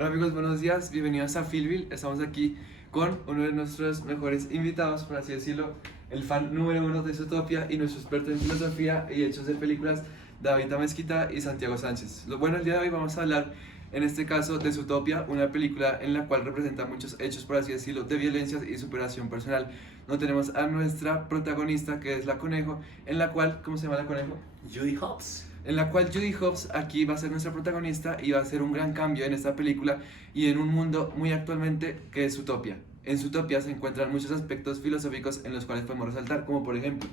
Hola amigos, buenos días, bienvenidos a Filville. Estamos aquí con uno de nuestros mejores invitados, por así decirlo, el fan número uno de Zootopia y nuestro experto en filosofía y hechos de películas, David Amezquita y Santiago Sánchez. Lo bueno, el día de hoy vamos a hablar, en este caso, de Zootopia, una película en la cual representa muchos hechos, por así decirlo, de violencia y superación personal. No tenemos a nuestra protagonista, que es la Conejo, en la cual, ¿cómo se llama la Conejo? Judy Hopps. En la cual Judy Hopps aquí va a ser nuestra protagonista y va a ser un gran cambio en esta película y en un mundo muy actualmente que es Utopia. En Zootopia se encuentran muchos aspectos filosóficos en los cuales podemos resaltar, como por ejemplo,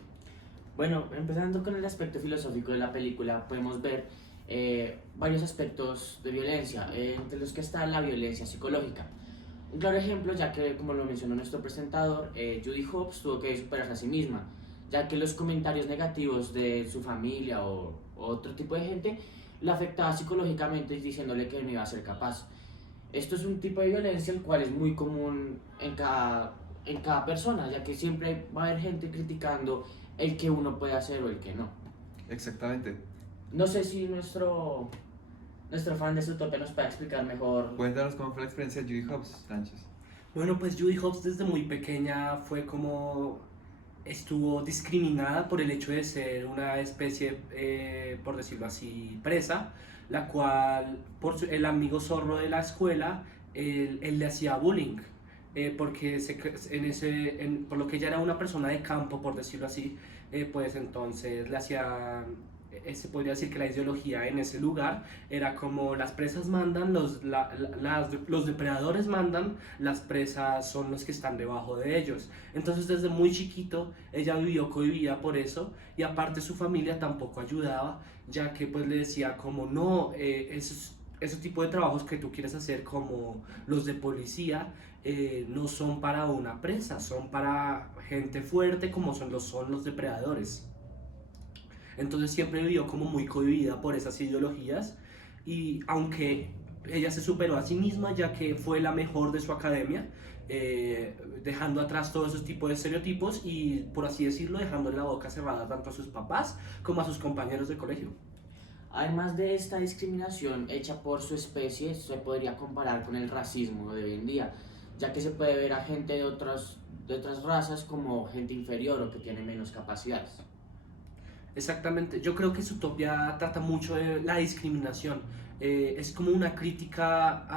Bueno, empezando con el aspecto filosófico de la película, podemos ver varios aspectos de violencia, entre los que está la violencia psicológica. Un claro ejemplo, ya que, como lo mencionó nuestro presentador, Judy Hopps tuvo que superarse a sí misma, ya que los comentarios negativos de su familia o otro tipo de gente la afectaba psicológicamente diciéndole que no iba a ser capaz. Esto es un tipo de violencia el cual es muy común en cada persona, ya que siempre va a haber gente criticando el que uno puede hacer o el que no. exactamente. No sé si nuestro fan de Zootopia nos puede explicar mejor. Cuéntanos cómo fue la experiencia de Judy Hopps, Sánchez. Bueno, pues Judy Hopps desde muy pequeña fue como estuvo discriminada por el hecho de ser una especie, por decirlo así, presa, la cual el amigo zorro de la escuela, él le hacía bullying, porque por lo que ella era una persona de campo, por decirlo así, pues entonces le hacía, se podría decir que la ideología en ese lugar era como las presas mandan, los depredadores mandan, las presas son los que están debajo de ellos. Entonces desde muy chiquito ella vivió cohibida por eso, y aparte su familia tampoco ayudaba, ya que pues le decía como no, ese tipo de trabajos que tú quieres hacer como los de policía, no son para una presa, son para gente fuerte como son los depredadores. Entonces siempre vivió como muy cohibida por esas ideologías, y aunque ella se superó a sí misma ya que fue la mejor de su academia, dejando atrás todos esos tipos de estereotipos y, por así decirlo, dejando la boca cerrada tanto a sus papás como a sus compañeros de colegio. Además de esta discriminación hecha por su especie, se podría comparar con el racismo de hoy en día, ya que se puede ver a gente de otras razas como gente inferior o que tiene menos capacidades. Exactamente, yo creo que Zootopia trata mucho de la discriminación. Es como una crítica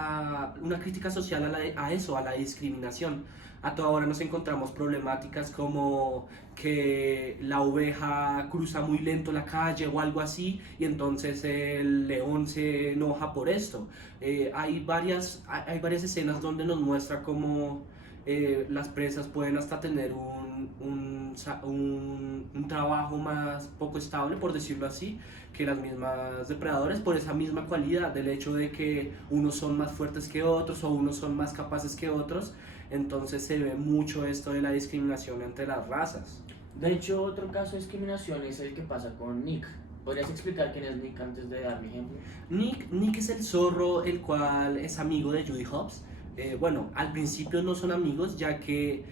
social a eso, a la discriminación. A toda hora nos encontramos problemáticas como que la oveja cruza muy lento la calle o algo así, y entonces el león se enoja por esto. Hay varias escenas donde nos muestra cómo las presas pueden hasta tener un trabajo más poco estable, por decirlo así, que las mismas depredadores, por esa misma cualidad del hecho de que unos son más fuertes que otros o unos son más capaces que otros. Entonces se ve mucho esto de la discriminación entre las razas. De hecho, otro caso de discriminación es el que pasa con Nick. ¿Podrías explicar quién es Nick antes de dar mi ejemplo? Nick es el zorro, el cual es amigo de Judy Hopps. Bueno, al principio no son amigos, ya que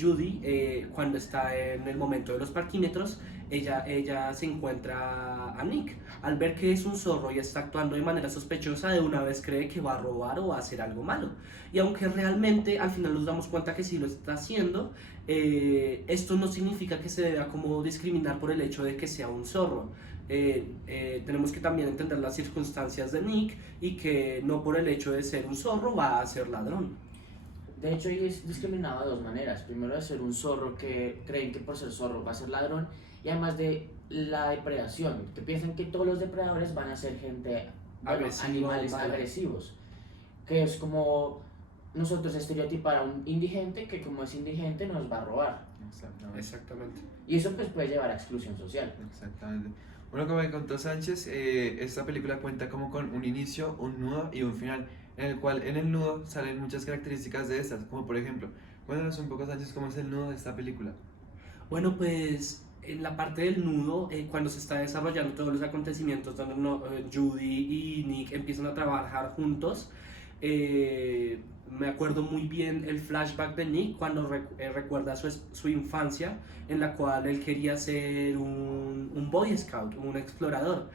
Judy, cuando está en el momento de los parquímetros, ella se encuentra a Nick. Al ver que es un zorro y está actuando de manera sospechosa, de una vez cree que va a robar o va a hacer algo malo. Y aunque realmente al final nos damos cuenta que sí lo está haciendo, esto no significa que se deba como discriminar por el hecho de que sea un zorro. Tenemos que también entender las circunstancias de Nick, y que no por el hecho de ser un zorro va a ser ladrón. De hecho, ella es discriminado de dos maneras. Primero, de ser un zorro que creen que por ser zorro va a ser ladrón, y además de la depredación, que piensan que todos los depredadores van a ser gente, bueno, Agresiva, animales mala. agresivos. Que es como nosotros estereotipar a un indigente que, como es indigente, nos va a robar. Exactamente. Exactamente. Y eso pues puede llevar a exclusión social. Exactamente. Bueno, como me contó Sánchez, esta película cuenta como con un inicio, un nudo y un final, en el cual en el nudo salen muchas características de estas, como por ejemplo, cuéntanos un poco, Sánchez, cómo es el nudo de esta película. Bueno, pues en la parte del nudo, cuando se está desarrollando todos los acontecimientos donde Judy y Nick empiezan a trabajar juntos, eh, me acuerdo muy bien el flashback de Nick cuando recuerda su infancia, en la cual él quería ser un Boy Scout, un explorador.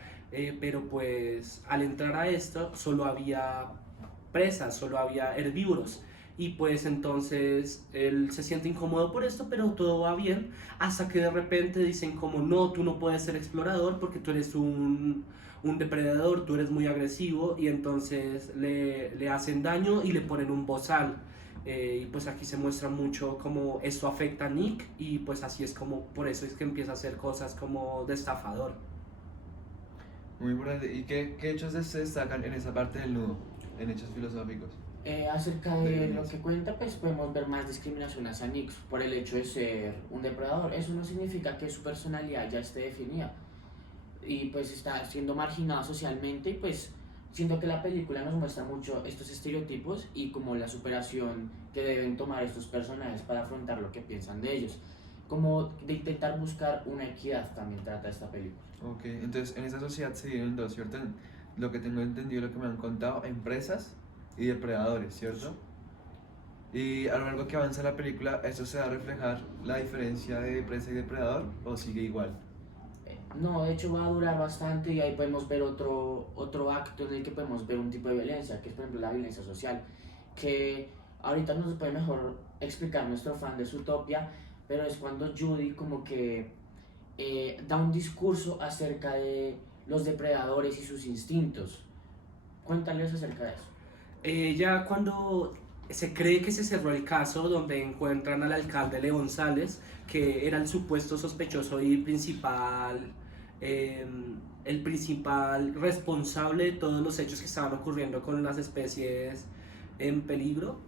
Pero pues al entrar a esto solo había presas, solo había herbívoros. Y pues entonces él se siente incómodo por esto, pero todo va bien, hasta que de repente dicen como no, tú no puedes ser explorador porque tú eres un depredador, tú eres muy agresivo, y entonces le hacen daño y le ponen un bozal. Y pues aquí se muestra mucho cómo esto afecta a Nick, y pues así es como, por eso es que empieza a hacer cosas como de estafador. Muy importante. ¿Y qué hechos se destacan en esa parte del nudo, en hechos filosóficos? Acerca De de lo violencia. que cuenta, pues podemos ver más discriminación hacia Nick por el hecho de ser un depredador. Eso no significa que su personalidad ya esté definida y pues está siendo marginado socialmente, y pues siento que la película nos muestra mucho estos estereotipos y como la superación que deben tomar estos personajes para afrontar lo que piensan de ellos, como de intentar buscar una equidad también trata esta película. Ok, entonces en esa sociedad se dividen en dos, ¿cierto? Lo que tengo entendido, lo que me han contado, empresas y depredadores, ¿cierto? Y a lo largo que avanza la película, ¿esto se va a reflejar la diferencia de presa y depredador o sigue igual? No, de hecho va a durar bastante, y ahí podemos ver otro acto en el que podemos ver un tipo de violencia, que es por ejemplo la violencia social, que ahorita nos puede mejor explicar nuestro fan de Zootopia, pero es cuando Judy como que da un discurso acerca de los depredadores y sus instintos. Cuéntales acerca de eso. Ya cuando se cree que se cerró el caso donde encuentran al alcalde León Sales, que era el supuesto sospechoso y eh, el principal responsable de todos los hechos que estaban ocurriendo con las especies en peligro,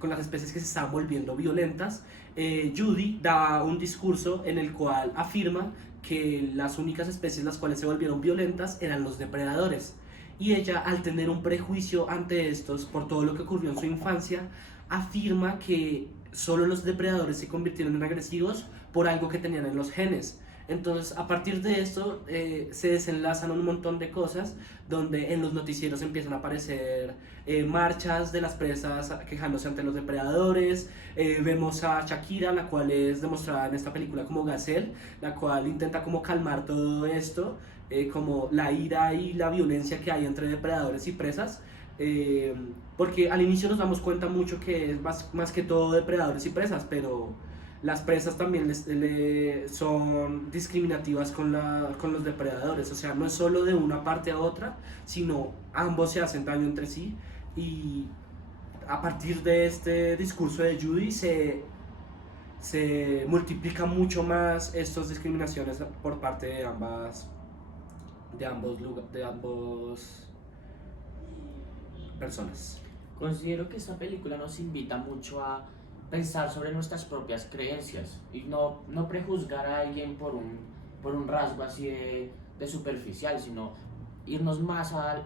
con las especies que se estaban volviendo violentas, Judy da un discurso en el cual afirma que las únicas especies las cuales se volvieron violentas eran los depredadores. Y ella, al tener un prejuicio ante estos por todo lo que ocurrió en su infancia, afirma que solo los depredadores se convirtieron en agresivos por algo que tenían en los genes. Entonces, a partir de esto, se desenlazan un montón de cosas donde en los noticieros empiezan a aparecer marchas de las presas quejándose ante los depredadores. Vemos a Shakira, la cual es demostrada en esta película como Gazelle, la cual intenta como calmar todo esto, como la ira y la violencia que hay entre depredadores y presas. Porque al inicio nos damos cuenta mucho que es más que todo depredadores y presas, pero las presas también son discriminativas con los depredadores. O sea, no es solo de una parte a otra, sino ambos se hacen daño entre sí. Y a partir de este discurso de Judy se multiplica mucho más estas discriminaciones por parte de ambos personas. Considero que esta película nos invita mucho a pensar sobre nuestras propias creencias y no prejuzgar a alguien por un rasgo así de superficial, sino irnos más a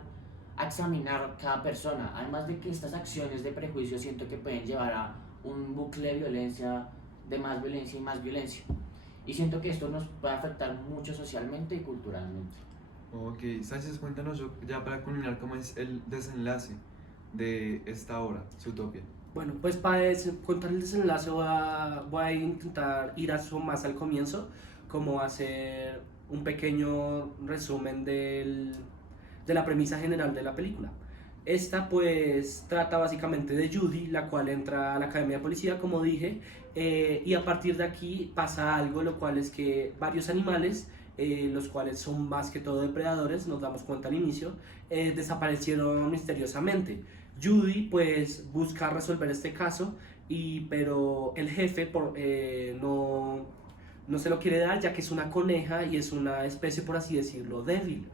examinar cada persona. Además de que estas acciones de prejuicio siento que pueden llevar a un bucle de violencia, de más violencia y más violencia. Y siento que esto nos puede afectar mucho socialmente y culturalmente. Ok, Sánchez, cuéntanos ya para culminar cómo es el desenlace de esta obra, Zootopia. Bueno, pues para contar el desenlace voy a intentar ir más al comienzo, como hacer un pequeño resumen de la premisa general de la película. Esta pues trata básicamente de Judy, la cual entra a la academia de policía, como dije, y a partir de aquí pasa algo, lo cual es que varios animales, los cuales son más que todo depredadores, nos damos cuenta al inicio, desaparecieron misteriosamente. Judy pues busca resolver este caso, pero el jefe no se lo quiere dar, ya que es una coneja y es una especie, por así decirlo, débil.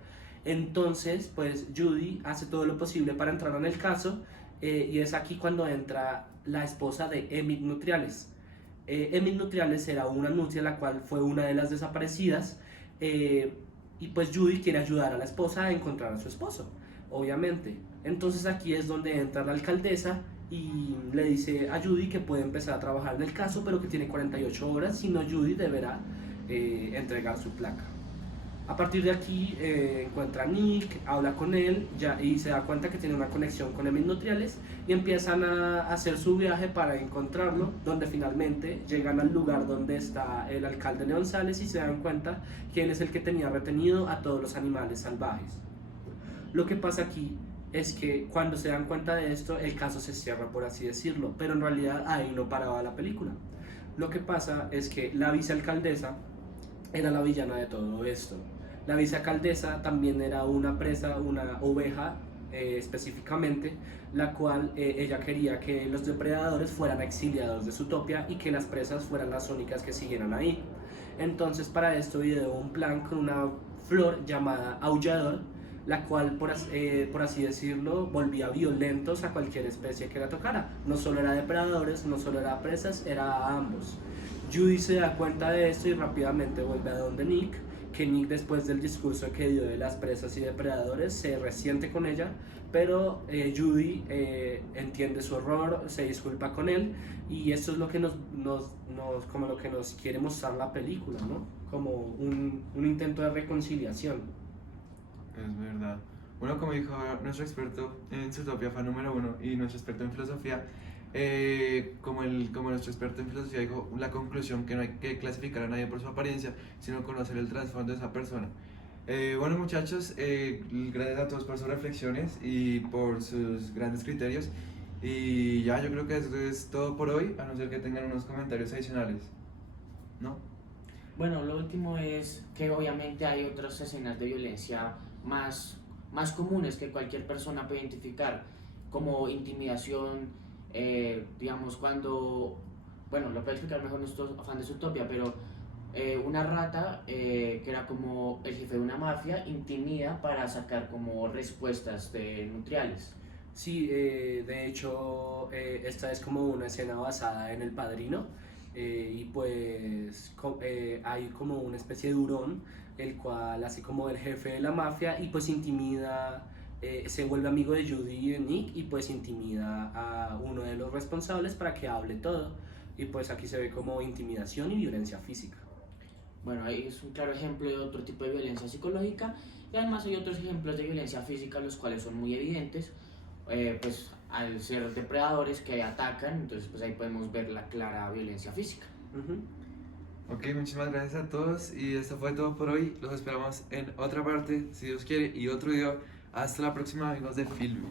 Entonces pues Judy hace todo lo posible para entrar en el caso, y es aquí cuando entra la esposa de Emmett Nutriales. Emmett Nutriales era una nutria la cual fue una de las desaparecidas, y pues Judy quiere ayudar a la esposa a encontrar a su esposo, obviamente. Entonces aquí es donde entra la alcaldesa y le dice a Judy que puede empezar a trabajar en el caso, pero que tiene 48 horas, si no Judy deberá entregar su placa. A partir de aquí encuentra a Nick, habla con él y se da cuenta que tiene una conexión con Emmett Nutriales, y empiezan a hacer su viaje para encontrarlo, donde finalmente llegan al lugar donde está el alcalde León Sales y se dan cuenta que él es el que tenía retenido a todos los animales salvajes. Lo que pasa aquí es que cuando se dan cuenta de esto, el caso se cierra, por así decirlo, pero en realidad ahí no paraba la película. Lo que pasa es que la vicealcaldesa era la villana de todo esto. La vicealcaldesa también era una presa, una oveja específicamente, la cual ella quería que los depredadores fueran exiliados de Zootopia y que las presas fueran las únicas que siguieran ahí. Entonces para esto ideó un plan con una flor llamada aullador, la cual por así decirlo volvía violentos a cualquier especie que la tocara. No solo era depredadores, no solo era presas, era a ambos. Judy se da cuenta de esto y rápidamente vuelve a donde Nick, que Nick después del discurso que dio de las presas y depredadores se resiente con ella, pero Judy entiende su error, se disculpa con él y esto es lo que como lo que nos quiere mostrar la película, ¿no? Como un intento de reconciliación. Es verdad. Bueno, como dijo nuestro experto en Zootopia, fan número uno, y nuestro experto en filosofía, como nuestro experto en filosofía dijo, la conclusión que no hay que clasificar a nadie por su apariencia, sino conocer el trasfondo de esa persona. Bueno muchachos, gracias a todos por sus reflexiones y por sus grandes criterios. Y ya, yo creo que eso es todo por hoy, a no ser que tengan unos comentarios adicionales, ¿no? Bueno, lo último es que obviamente hay otras escenas de violencia más comunes que cualquier persona puede identificar, como intimidación, digamos cuando, bueno, lo puede explicar mejor nuestro fan de Zootopia, pero una rata que era como el jefe de una mafia intimida para sacar como respuestas de nutriales. Sí, de hecho, esta es como una escena basada en El Padrino, y pues hay como una especie de hurón, el cual hace como el jefe de la mafia y pues intimida, se vuelve amigo de Judy y de Nick y pues intimida a uno de los responsables para que hable todo. Y pues aquí se ve como intimidación y violencia física. Bueno, ahí es un claro ejemplo de otro tipo de violencia psicológica y además hay otros ejemplos de violencia física los cuales son muy evidentes, pues al ser depredadores que atacan, entonces pues ahí podemos ver la clara violencia física. Ok, muchísimas gracias a todos y esto fue todo por hoy. Los esperamos en otra parte, si Dios quiere, y otro video. Hasta la próxima, amigos de Filmy.